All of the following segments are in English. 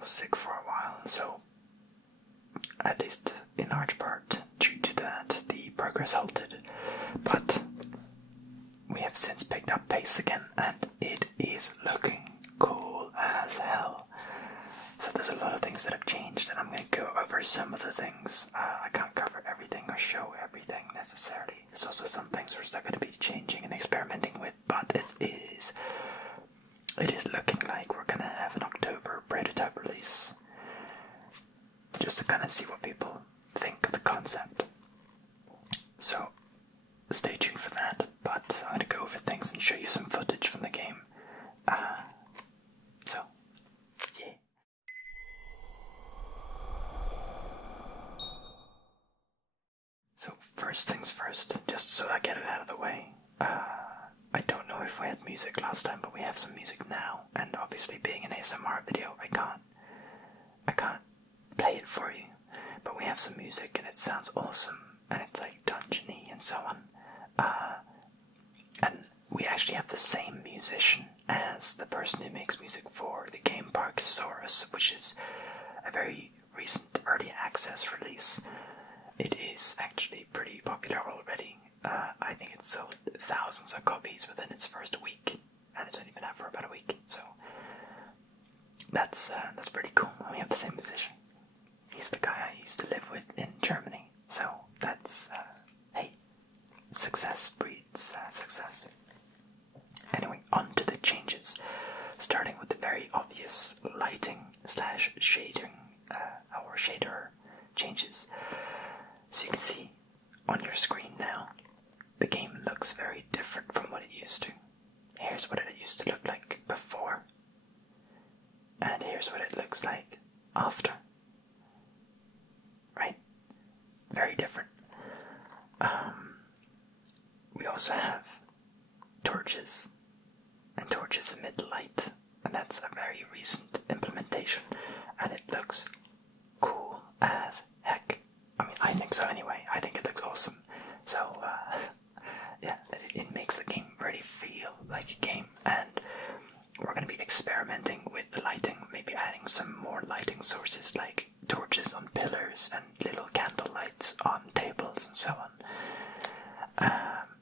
was sick for a while, so at least in large part due to that, the progress halted. But we have since picked up pace again, and it is looking cool as hell. So there's a lot of things that have changed, and I'm going to go over some of the things. I can't cover everything or show everything necessarily. There's also some things we're still going to be changing and experimenting with, but it is looking like we're going to have an October prototype release, just to kind of see what people think of the concept. So stay tuned for that, but I'm going to go over things and show you some footage from the game. So, yeah. So first things first, just so I get it out of the way, I don't know if we had music last time, but we have some music now, and obviously being an ASMR video, I can't play it for you, but we have some music and it sounds awesome, and it's like dungeony and so on. And we actually have the same musician as the person who makes music for the game Parkosaurus, which is a very recent early access release. It is actually pretty popular already. I think it sold thousands of copies within its first week, and it's only been out for about a week, so that's pretty cool. We have the same musician. He's the guy I used to live with in Germany, so that's, hey, success breeds success. Anyway, on to the changes, starting with the very obvious lighting slash shading, or shader changes. So you can see on your screen now, the game looks very different from what it used to. Here's what it used to look like before, and here's what it looks like after. Right? Very different. We also have torches, and torches emit light, and that's a very recent implementation, and it looks cool as heck. I mean, I think so anyway. I think it looks awesome. So, yeah, it makes the game really feel like a game, and we're going to be experimenting with the lighting, maybe adding some more lighting sources like torches on pillars and little candle lights on tables and so on.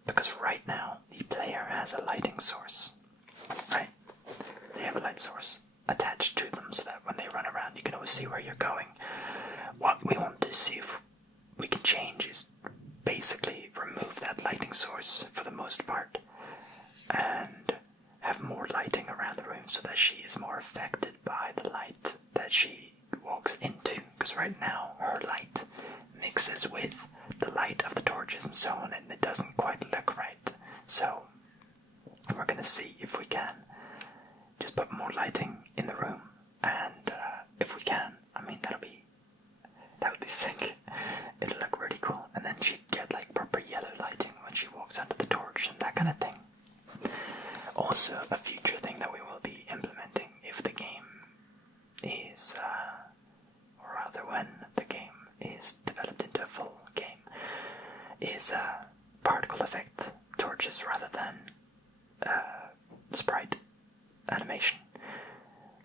Because right now, the player has a lighting source, right? They have a light source attached to them so that when they run around, you can always see where you're going. What we want to see if we can change is basically remove that lighting source for the most part and have more lighting around the room so that she is more affected by the light that she walks into, because right now her light mixes with the light of the torches and so on, and it doesn't quite look right. So we're gonna see if we can just put more lighting in the room, and if we can, I mean, that would be sick. It'll look really cool, and then she'd get like proper yellow lighting when she walks under the torch and that kind of thing. Also, a future thing that we will be implementing if the game is, or rather when the game is developed into a full game, is particle effect torches rather than sprite animation.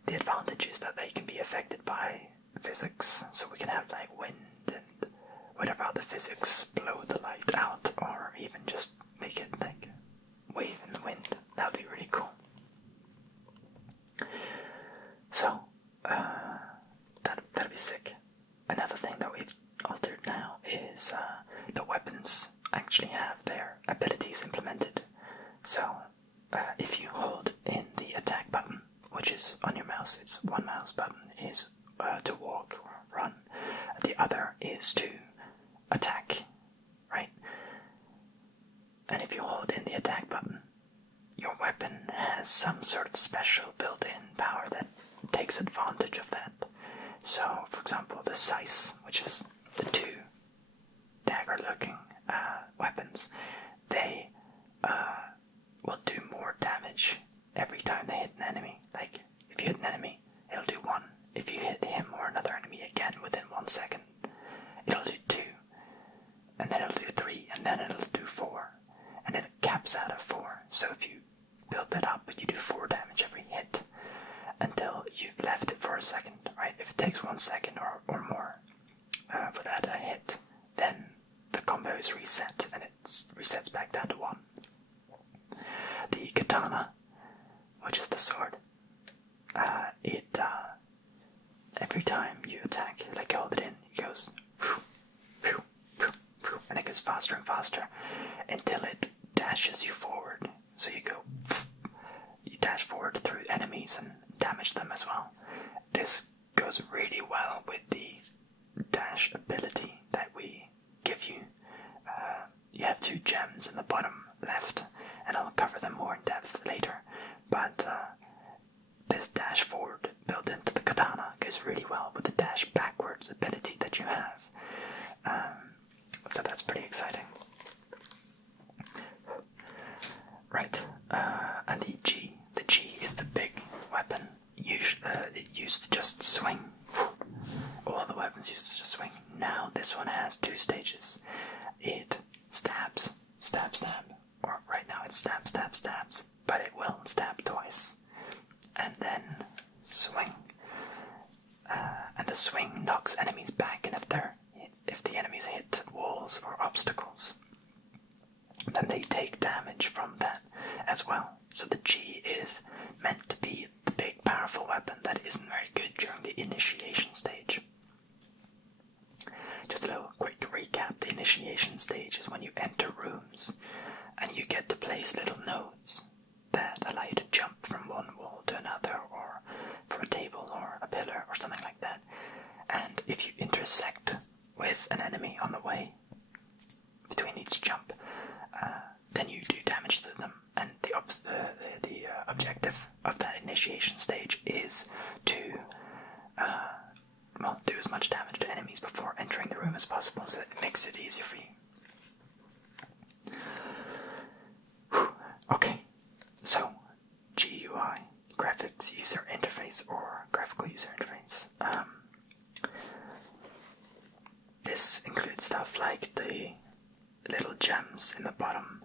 The advantage is that they can be affected by physics, so we can have like wind and whatever other physics blow the light out, or even just make it like wave in the wind. That would be really cool. So that'd be sick. Another thing that we've altered now is the weapons actually have their abilities implemented. So if you hold in the attack button, which is on your mouse, it's one mouse button is to walk or run, the other is to attack, right? And if you hold in the attack button, your weapon has some sort of special built-in power that takes advantage of that. So, for example, the Scythe, which is the two dagger-looking weapons, they will do more damage every time they hit an enemy. Like, if you hit an enemy, it'll do 1. If you hit him or another enemy again within 1 second, it'll do 2. And then it'll do 3, and then it'll do 4. And then it caps out at 4. So if you build that up, you do 4 damage every hit until you've left it for a second, right? takes 1 second or more for that hit, then the combo is reset and it resets back down to 1. The katana, which is the sword, every time you attack, like you hold it in, it goes and it goes faster and faster until it dashes you forward. So you dash forward through enemies and damage them as well. This goes really well with the dash ability that we give you. You have 2 gems in the bottom left, and I'll cover them more in depth later, but this dash forward built into the katana goes really well with the dash backwards ability that you have. So that's pretty exciting. Right, and the G is the big weapon. It used to just swing. All the weapons used to just swing. Now this one has 2 stages. It stabs, stab, stab, or right now it's stab, stab, stabs, but it will stab twice, and then swing. And the swing knocks enemies back, and if the enemies hit walls or obstacles, then they take damage from that as well. So the G is meant to be the big powerful weapon that isn't very good during the initiation stage. Just a little quick recap. The initiation stage is when you enter rooms and you get to place little nodes that allow you to jump from one wall to another, or from a table or a pillar or something like that. And if you intersect with an enemy on the way between each jump, then you do damage to them. And the objective of that initiation stage is to do as much damage to enemies before entering the room as possible, so it makes it easier for you. Whew. Okay, so GUI, graphics user interface, or graphical user interface. This includes stuff like the little gems in the bottom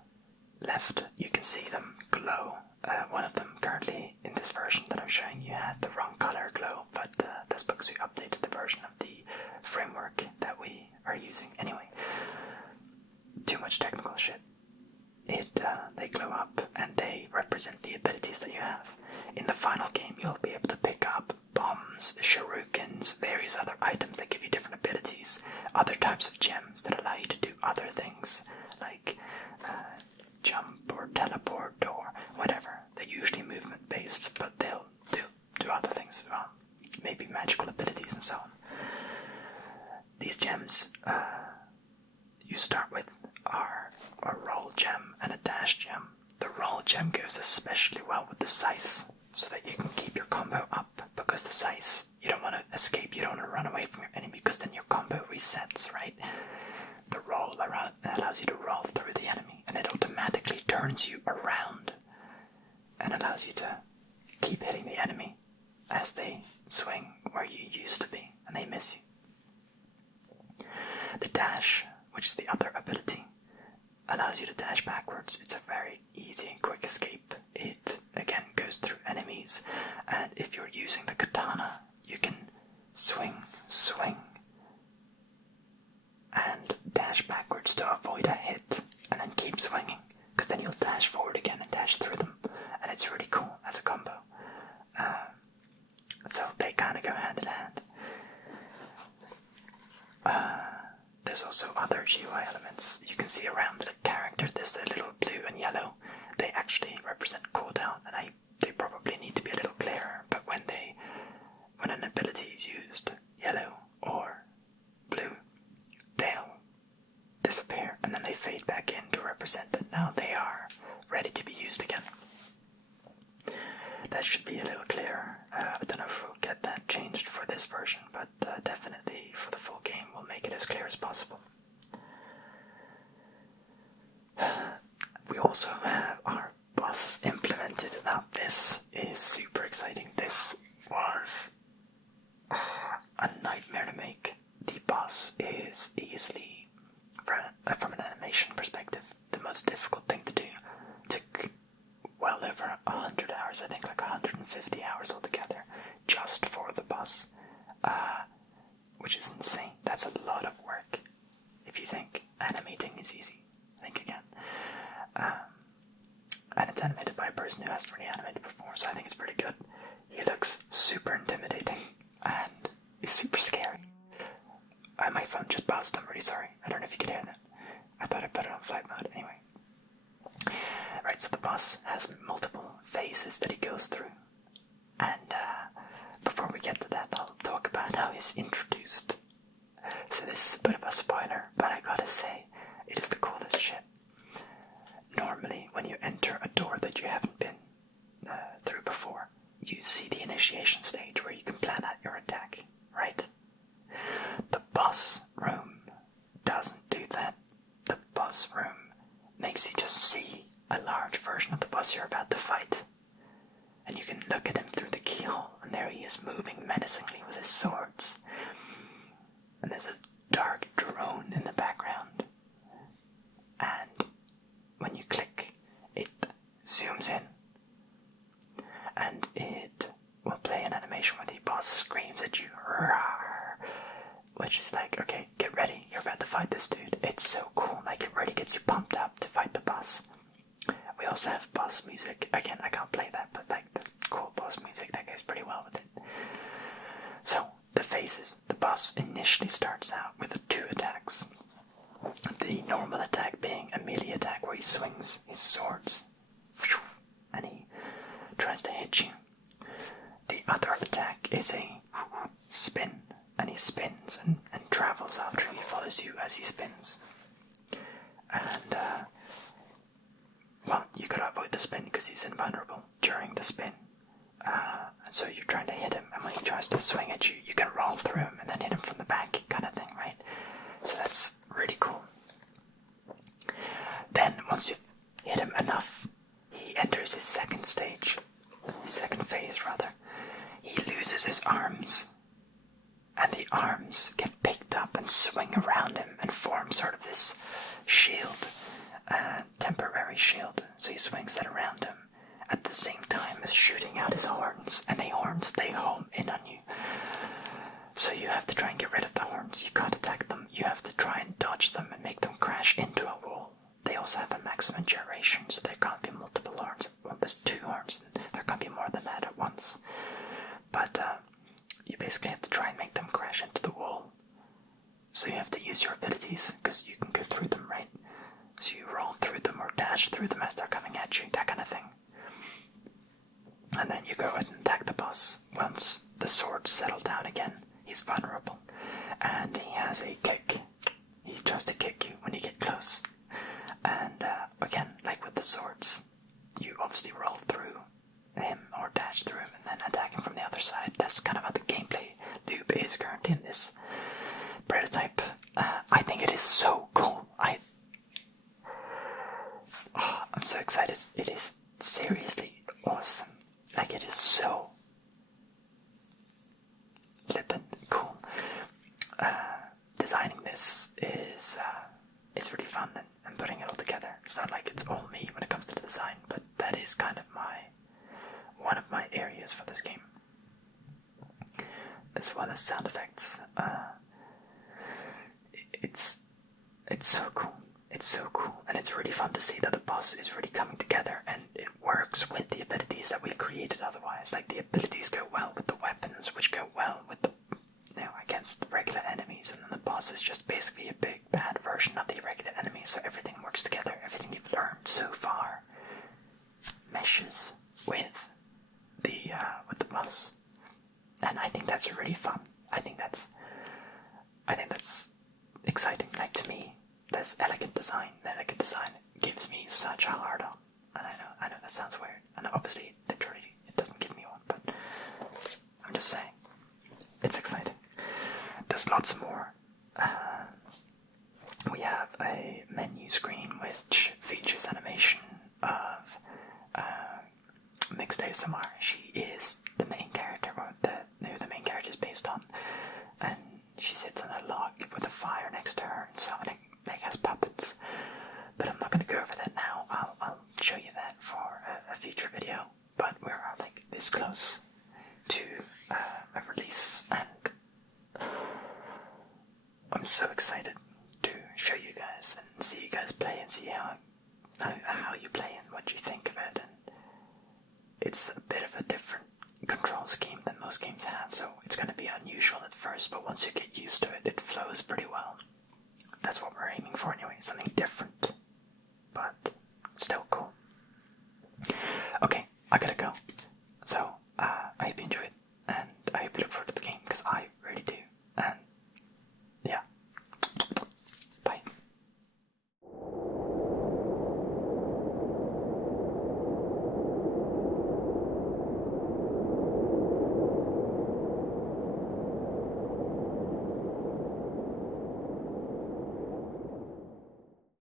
left. You can see them glow. One of them currently in this version that I'm showing you had the wrong color glow, but that's because we updated the version of the framework that we are using. Anyway, too much technical shit. They glow up and they represent the abilities that you have. In the final game, you'll be able to pick up bombs, shurikens, various other items that give you different abilities, other types of gems that allow you to do other things, like jump or teleport or whatever. They're usually movement based, but they'll do other things as well, maybe magical abilities and so on. These gems you start with are a roll gem and a dash gem. The roll gem goes especially well with the size, so that you can keep your combo up, because the size, you don't want to escape, you don't want to run away from your enemy, because then your combo resets, right? The roll allows you to roll through the enemy, and it automatically turns you around and allows you to keep hitting the enemy as they swing where you used to be and they miss you. The dash, which is the other ability, allows you to dash backwards. It's a very easy and quick escape. It again goes through enemies, and if you're using the katana, you can swing, and dash backwards to avoid a hit, and then keep swinging, because then you'll dash forward again and dash through them, and it's really cool as a combo. So they kind of go hand in hand. There's also other GUI elements you can see around the character. There's the little blue and yellow. They actually represent cooldown, and they probably need to be a little clearer, but when an ability is used, yellow or blue, they'll disappear and then they fade back in to represent that now they are ready to be used again. That should be a little clearer. I don't know if we'll get that changed for this version, but definitely for the full game we'll make it as clear as possible. We also have our boss implemented. Now this is super exciting. This was a nightmare to make. The boss is easily, from an animation perspective, the most difficult thing to do. Took well over 100 hours, I think like 150 hours altogether, just for the boss. pretty sorry. I don't know if you could hear that. I thought I put it on flight mode. Anyway. Right, so the boss has multiple phases that he goes through. And before we get to that, I'll talk about how he's introduced. So this is a bit of a spoiler, but I gotta say, it is the coolest shit. Normally, when you enter a door that you haven't been through before, you see the initiation stage where you can plan out your attack, right? The boss room doesn't do that. The boss room makes you just see a large version of the boss you're about to fight. And you can look at him through the keyhole, and there he is moving menacingly with his swords. And there's a dark drone in the background. And when you click, it zooms in. And it will play an animation where the boss screams at you. Rawr, which is like, okay, get ready, you're about to fight this dude. It's so cool, like it really gets you pumped up to fight the boss. We also have boss music. Again, I can't play that, but like the cool boss music, that goes pretty well with it. So, the phases. The boss initially starts out with 2 attacks. The normal attack being a melee attack where he swings his swords and he tries to hit you. The other attack is a spin, and he spins and travels after he follows you as he spins. And well, you gotta avoid the spin because he's invulnerable during the spin. And so you're trying to hit him, and when he tries to swing at you, you can roll through him and then hit him from the back, kind of thing, right? So that's really cool. Then, once you've hit him enough, he enters his second phase rather. He loses his arms, and the arms get picked up and swing around him and form sort of this shield, temporary shield. So he swings that around him at the same time as shooting out his horns, and the horns they home in on you. So you have to try and get rid of the horns. You can't attack them. You have to try and dodge them and make them crash into a wall. They also have a maximum duration, so there can't be multiple horns. Well, there's 2 horns. There can't be more than that at once. But you basically have to try and make them crash into the wall. So you have to use your abilities, because you can go through them, right? So you roll through them or dash through them as they're coming at you, that kind of thing. And then you go ahead and attack the boss. Once the swords settle down again, he's vulnerable. And he has a kick. He tries to kick you when you get close. And again, like with the swords, you obviously roll through him or dash through him and then attack him from the other side. That's kind of how the gameplay loop is currently in this prototype. I think it is so cool. I'm so excited. It is seriously awesome. Like, it is so flippin' cool. Designing this is it's really fun, and putting it all together. It's not like it's all me when it comes to the design, but that is kind of one of my areas for this game, as well as sound effects. It's so cool. It's so cool, and it's really fun to see that the boss is really coming together, and it works with the abilities that we've created otherwise. Like, the abilities go well with the weapons, which go well with the, against regular enemies, and then the boss is just basically a big bad version of the regular enemies, so everything works together. Everything you've learned so far meshes with the boss, and I think that's really fun. I think that's exciting. Like, to me, this elegant design. The elegant design gives me such a hard on. And I know that sounds weird. And obviously, literally, it doesn't give me one, but I'm just saying. It's exciting. There's lots more. We have a menu screen which features animation of Mixed ASMR. She is the main character, or who the main character is based on. And she sits on a log with a fire next to her, and so it has puppets. But I'm not going to go over that now. I'll show you that for a future video. But we're like this close to a release, and I'm so excited to show you guys and see you guys play and see how you play and what you think of it. And it's a bit of a different control scheme than most games have, so it's going to be unusual at first, but once you get used to it, it flows pretty well. That's what we're aiming for anyway, something different, but still cool.